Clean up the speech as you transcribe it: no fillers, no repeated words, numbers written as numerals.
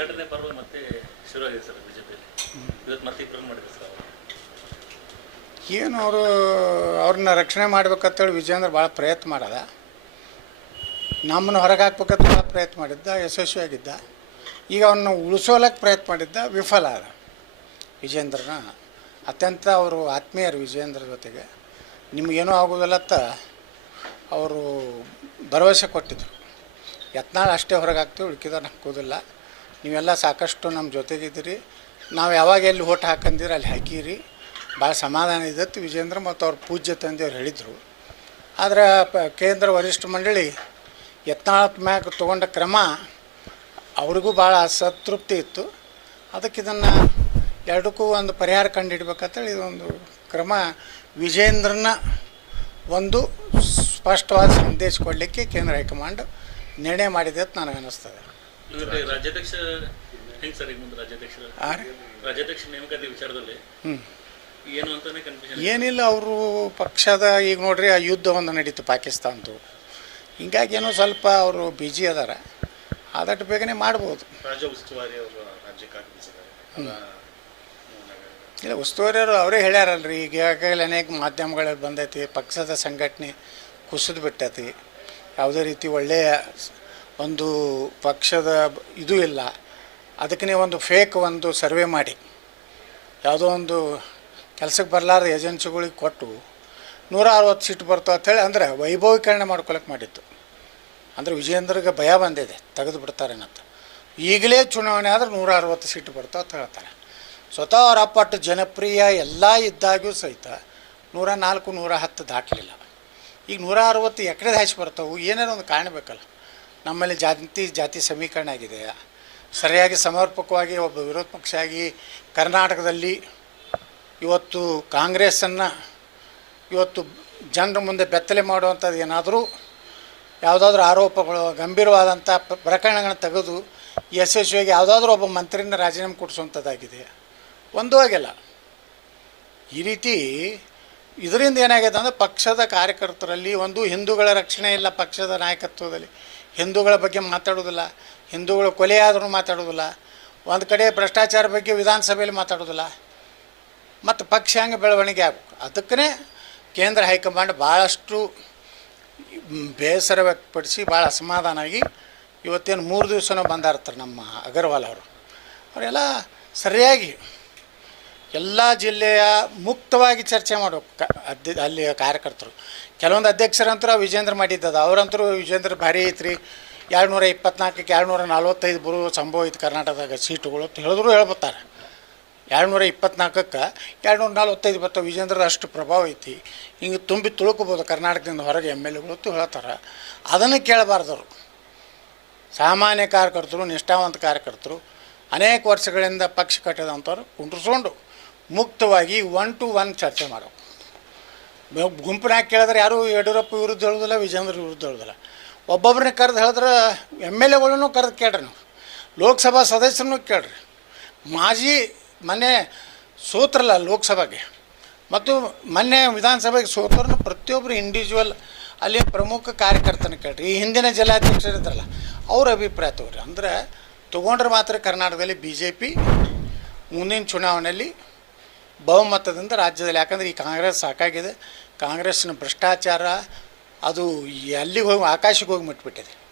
ಅಚ್ಚಡನೆ ಪರ್ವ ಮತ್ತೆ ಶುರುವಾಗಿದೆ ಸರ್ ಬಿಜೆಪಿಯಲ್ಲಿ. ಇವತ್ತು ಮತ್ತೆ ಇಬ್ಬರು ಮಾಡಿದ್ರು ಸರ್ ಅವರು. ಏನು ಅವ್ರನ್ನ ರಕ್ಷಣೆ ಮಾಡ್ಬೇಕಂತೇಳಿ ವಿಜೇಂದ್ರ ಭಾಳ ಪ್ರಯತ್ನ ಮಾಡದ, ನಮ್ಮನ್ನು ಹೊರಗೆ ಹಾಕ್ಬೇಕಂತ ಭಾಳ ಪ್ರಯತ್ನ ಮಾಡಿದ್ದ, ಯಶಸ್ವಿಯಾಗಿದ್ದ. ಈಗ ಅವನ್ನ ಉಳಿಸೋಲಕ್ಕೆ ಪ್ರಯತ್ನ ಮಾಡಿದ್ದ, ವಿಫಲ ಆದ. ವಿಜೇಂದ್ರನ ಅತ್ಯಂತ ಅವರು ಆತ್ಮೀಯರು ವಿಜೇಂದ್ರ ಜೊತೆಗೆ. ನಿಮಗೇನೂ ಆಗೋದಿಲ್ಲತ್ತ ಅವರು ಭರವಸೆ ಕೊಟ್ಟಿದ್ದರು. ಯತ್ನಾಳ್ ಅಷ್ಟೇ ಹೊರಗೆ ಹಾಕ್ತೀವಿ, ಉಳ್ಕಿದವ್ರು ಹಾಕೋದಿಲ್ಲ, ನೀವೆಲ್ಲ ಸಾಕಷ್ಟು ನಮ್ಮ ಜೊತೆಗಿದ್ದೀರಿ, ನಾವು ಯಾವಾಗ ಎಲ್ಲಿ ಓಟ್ ಹಾಕಂದಿರಿ ಅಲ್ಲಿ ಹಾಕಿರಿ, ಭಾಳ ಸಮಾಧಾನ ಇದತ್ತು ವಿಜೇಂದ್ರ ಮತ್ತು ಅವ್ರ ಪೂಜ್ಯ ತಂದೆಯವ್ರು ಹೇಳಿದರು. ಆದರೆ ಕೇಂದ್ರ ವರಿಷ್ಠ ಮಂಡಳಿ ಯತ್ನಾಳ್ ಮ್ಯಾಗ ತೊಗೊಂಡ ಕ್ರಮ ಅವ್ರಿಗೂ ಭಾಳ ಅಸಂತೃಪ್ತಿ ಇತ್ತು. ಅದಕ್ಕೆ ಇದನ್ನು ಎರಡಕ್ಕೂ ಒಂದು ಪರಿಹಾರ ಕಂಡುಹಿಡ್ಬೇಕಂತೇಳಿ ಇದೊಂದು ಕ್ರಮ ವಿಜೇಂದ್ರನ ಒಂದು ಸ್ಪಷ್ಟವಾದ ಸಂದೇಶ ಕೊಡಲಿಕ್ಕೆ ಕೇಂದ್ರ ಹೈಕಮಾಂಡ್ ನಿರ್ಣಯ ಮಾಡಿದೆ ಅಂತ ನನಗೆ ಅನ್ನಿಸ್ತದೆ. ರಾಜ್ಯಾಧ್ಯಕ್ಷ ಹೆಂಗೆ ಸರ್ ಈಗ ಮುಂದೆ ರಾಜ್ಯಾಧ್ಯಕ್ಷ ನೇಮಕಾತಿ ವಿಚಾರದಲ್ಲಿ ಏನು ಅಂತಾನೆ ಕನ್ಫ್ಯೂಷನ್ ಏನಿಲ್ಲ. ಅವರು ಪಕ್ಷದ ಈಗ ನೋಡ್ರಿ ಆ ಯುದ್ಧ ಒಂದು ನಡೀತು ಪಾಕಿಸ್ತಾನದ್ದು, ಹಿಂಗಾಗಿ ಏನೋ ಸ್ವಲ್ಪ ಅವರು ಬಿಜಿ ಅದಾರ, ಆದಷ್ಟು ಬೇಗನೆ ಮಾಡ್ಬೋದು. ರಾಜ್ಯ ಉಸ್ತುವಾರಿ ಅವರು ರಾಜ್ಯಕ್ಕೆ ಇಲ್ಲ, ಉಸ್ತುವಾರಿಯವರು ಅವರೇ ಹೇಳ್ಯಾರಲ್ರಿ. ಈಗ ಈಗಾಗಲೇ ಅನೇಕ ಮಾಧ್ಯಮಗಳಲ್ಲಿ ಬಂದೈತಿ, ಪಕ್ಷದ ಸಂಘಟನೆ ಕುಸಿದು ಬಿಟ್ಟೈತಿ, ಯಾವುದೇ ರೀತಿ ಒಳ್ಳೆಯ ಒಂದು ಪಕ್ಷದ ಇದು ಇಲ್ಲ. ಅದಕ್ಕೆ ಒಂದು ಫೇಕ್ ಒಂದು ಸರ್ವೆ ಮಾಡಿ ಯಾವುದೋ ಒಂದು ಕೆಲಸಕ್ಕೆ ಬರಲಾರ್ದ ಏಜೆನ್ಸಿಗಳಿಗೆ ಕೊಟ್ಟು 160 ಸೀಟ್ ಬರ್ತಾವೆ ಅಂಥೇಳಿ ಅಂದರೆ ವೈಭವೀಕರಣ ಮಾಡ್ಕೊಳಕ್ಕೆ ಮಾಡಿತ್ತು. ಅಂದರೆ ವಿಜೇಂದ್ರಗೆ ಭಯ ಬಂದಿದೆ, ತೆಗೆದು ಬಿಡ್ತಾರೇನಂತ. ಈಗಲೇ ಚುನಾವಣೆ ಆದರೆ 160 ಸೀಟು ಬರ್ತಾವೆ ಅಂತ ಹೇಳ್ತಾರೆ. ಸ್ವತಃ ಅವರ ಅಪ್ಪಟ್ಟು ಜನಪ್ರಿಯ ಎಲ್ಲ ಇದ್ದಾಗೂ ಸಹಿತ 104 110 ದಾಟಲಿಲ್ಲ. ಈಗ 160 ಎಕಡೆ ಹಾಸಿ ಬರ್ತಾವೆ, ಏನಾರು ಒಂದು ಕಾಣಬೇಕಲ್ಲ. ನಮ್ಮಲ್ಲಿ ಜಾತಿ ಸಮೀಕರಣ ಆಗಿದೆ, ಸರಿಯಾಗಿ ಸಮರ್ಪಕವಾಗಿ ಒಬ್ಬ ವಿರೋಧ ಪಕ್ಷ ಆಗಿ ಕರ್ನಾಟಕದಲ್ಲಿ ಇವತ್ತು ಕಾಂಗ್ರೆಸ್ಸನ್ನು ಇವತ್ತು ಜನರ ಮುಂದೆ ಬೆತ್ತಲೆ ಮಾಡುವಂಥದ್ದು ಏನಾದರೂ ಯಾವುದಾದ್ರೂ ಆರೋಪಗಳು ಗಂಭೀರವಾದಂಥ ಪ್ರಕರಣಗಳನ್ನ ತೆಗೆದು ಯಶಸ್ವಿಯಾಗಿ ಯಾವುದಾದ್ರೂ ಒಬ್ಬ ಮಂತ್ರಿನ ರಾಜೀನಾಮೆ ಕೊಡಿಸುವಂಥದ್ದಾಗಿದೆ. ಒಂದೂ ಆಗಿಲ್ಲ. ಈ ರೀತಿ ಇದರಿಂದ ಏನಾಗಿದೆ ಅಂದರೆ ಪಕ್ಷದ ಕಾರ್ಯಕರ್ತರಲ್ಲಿ ಒಂದು ಹಿಂದೂಗಳ ರಕ್ಷಣೆ ಇಲ್ಲ, ಪಕ್ಷದ ನಾಯಕತ್ವದಲ್ಲಿ ಹಿಂದೂಗಳ ಬಗ್ಗೆ ಮಾತಾಡೋದಿಲ್ಲ, ಹಿಂದೂಗಳ ಕೊಲೆ ಆದರೂ ಮಾತಾಡೋದಿಲ್ಲ, ಒಂದು ಕಡೆ ಭ್ರಷ್ಟಾಚಾರ ಬಗ್ಗೆ ವಿಧಾನಸಭೆಯಲ್ಲಿ ಮಾತಾಡೋದಿಲ್ಲ, ಮತ್ತು ಪಕ್ಷ ಹಂಗೆ ಬೆಳವಣಿಗೆ ಆಗಬೇಕು. ಅದಕ್ಕೇ ಕೇಂದ್ರ ಹೈಕಮಾಂಡ್ ಭಾಳಷ್ಟು ಬೇಸರ ವ್ಯಕ್ತಪಡಿಸಿ ಭಾಳ ಅಸಮಾಧಾನ ಆಗಿ ಇವತ್ತೇನು 3 ದಿವಸನೂ ಬಂದಾರ್ತಾರೆ ನಮ್ಮ ಅಗರ್ವಾಲ್ ಅವರೆಲ್ಲ ಸರಿಯಾಗಿ ಎಲ್ಲ ಜಿಲ್ಲೆಯ ಮುಕ್ತವಾಗಿ ಚರ್ಚೆ ಮಾಡಬೇಕು. ಅಲ್ಲಿ ಕಾರ್ಯಕರ್ತರು ಕೆಲವೊಂದು ಅಧ್ಯಕ್ಷರಂತರೂ ವಿಜೇಂದ್ರ ಮಾಡಿದ್ದದ, ಅವರಂತರೂ ವಿಜೇಂದ್ರ ಭಾರಿ ಐತ್ರಿ, 224ಕ್ಕೆ 245 ಬರೋ ಸಂಭವ ಐತಿ ಕರ್ನಾಟಕದಾಗ ಸೀಟುಗಳು ಅಂತ ಹೇಳಿದ್ರು ಹೇಳ್ಬೋತಾರೆ. 224ಕ್ಕೆ 245 ಬರ್ತಾವೆ. ವಿಜೇಂದ್ರದ ಅಷ್ಟು ಪ್ರಭಾವ ಐತಿ, ಹಿಂಗೆ ತುಂಬಿ ತುಳುಕೋಬೋದು ಕರ್ನಾಟಕದಿಂದ ಹೊರಗೆ MLAಗಳು ಅಂತ ಹೇಳ್ತಾರೆ. ಅದನ್ನು ಕೇಳಬಾರ್ದವರು. ಸಾಮಾನ್ಯ ಕಾರ್ಯಕರ್ತರು, ನಿಷ್ಠಾವಂತ ಕಾರ್ಯಕರ್ತರು, ಅನೇಕ ವರ್ಷಗಳಿಂದ ಪಕ್ಷ ಕಟ್ಟಿದಂಥವ್ರು ಕುಂಡ್ರಿಸ್ಕೊಂಡು ಮುಕ್ತವಾಗಿ 1 to 1 ಚರ್ಚೆ ಮಾಡೋ. ಗುಂಪಿನಾಗ ಕೇಳಿದ್ರೆ ಯಾರೂ ಯಡಿಯೂರಪ್ಪ ವಿರುದ್ಧ ಹೇಳೋದಿಲ್ಲ, ವಿಜೇಂದ್ರ ವಿರುದ್ಧ ಹೇಳೋದಿಲ್ಲ. ಒಬ್ಬೊಬ್ಬರನ್ನ ಕರೆದು ಹೇಳಿದ್ರೆ MLAಗಳನ್ನು ಕರೆದು ಕೇಳ್ರಿ, ನೀವು ಲೋಕಸಭಾ ಸದಸ್ಯರನ್ನು ಕೇಳ್ರಿ, ಮಾಜಿ ಮೊನ್ನೆ ಸೋತ್ರಲ್ಲ ಲೋಕಸಭೆಗೆ ಮತ್ತು ಮೊನ್ನೆ ವಿಧಾನಸಭೆಗೆ ಸೋತ್ರನ್ನು ಪ್ರತಿಯೊಬ್ಬರು ಇಂಡಿವಿಜುವಲ್ ಅಲ್ಲಿ ಪ್ರಮುಖ ಕಾರ್ಯಕರ್ತನ ಕೇಳ್ರಿ. ಈ ಹಿಂದಿನ ಜಿಲ್ಲಾಧ್ಯಕ್ಷರಿದ್ರಲ್ಲ ಅವ್ರ ಅಭಿಪ್ರಾಯ ತಗೋರಿ. ಅಂದರೆ ತೊಗೊಂಡ್ರೆ ಮಾತ್ರ ಕರ್ನಾಟಕದಲ್ಲಿ BJP ಮುಂದಿನ ಚುನಾವಣೆಯಲ್ಲಿ ಬಹುಮತದಿಂದ ರಾಜ್ಯದಲ್ಲಿ, ಯಾಕಂದರೆ ಈ ಕಾಂಗ್ರೆಸ್ ಸಾಕಾಗಿದೆ, ಕಾಂಗ್ರೆಸ್ನ ಭ್ರಷ್ಟಾಚಾರ ಅದು ಎಲ್ಲಿಗೆ ಹೋಗಿ ಆಕಾಶಕ್ಕೆ ಹೋಗಿ ಮುಟ್ಬಿಟ್ಟಿದೆ.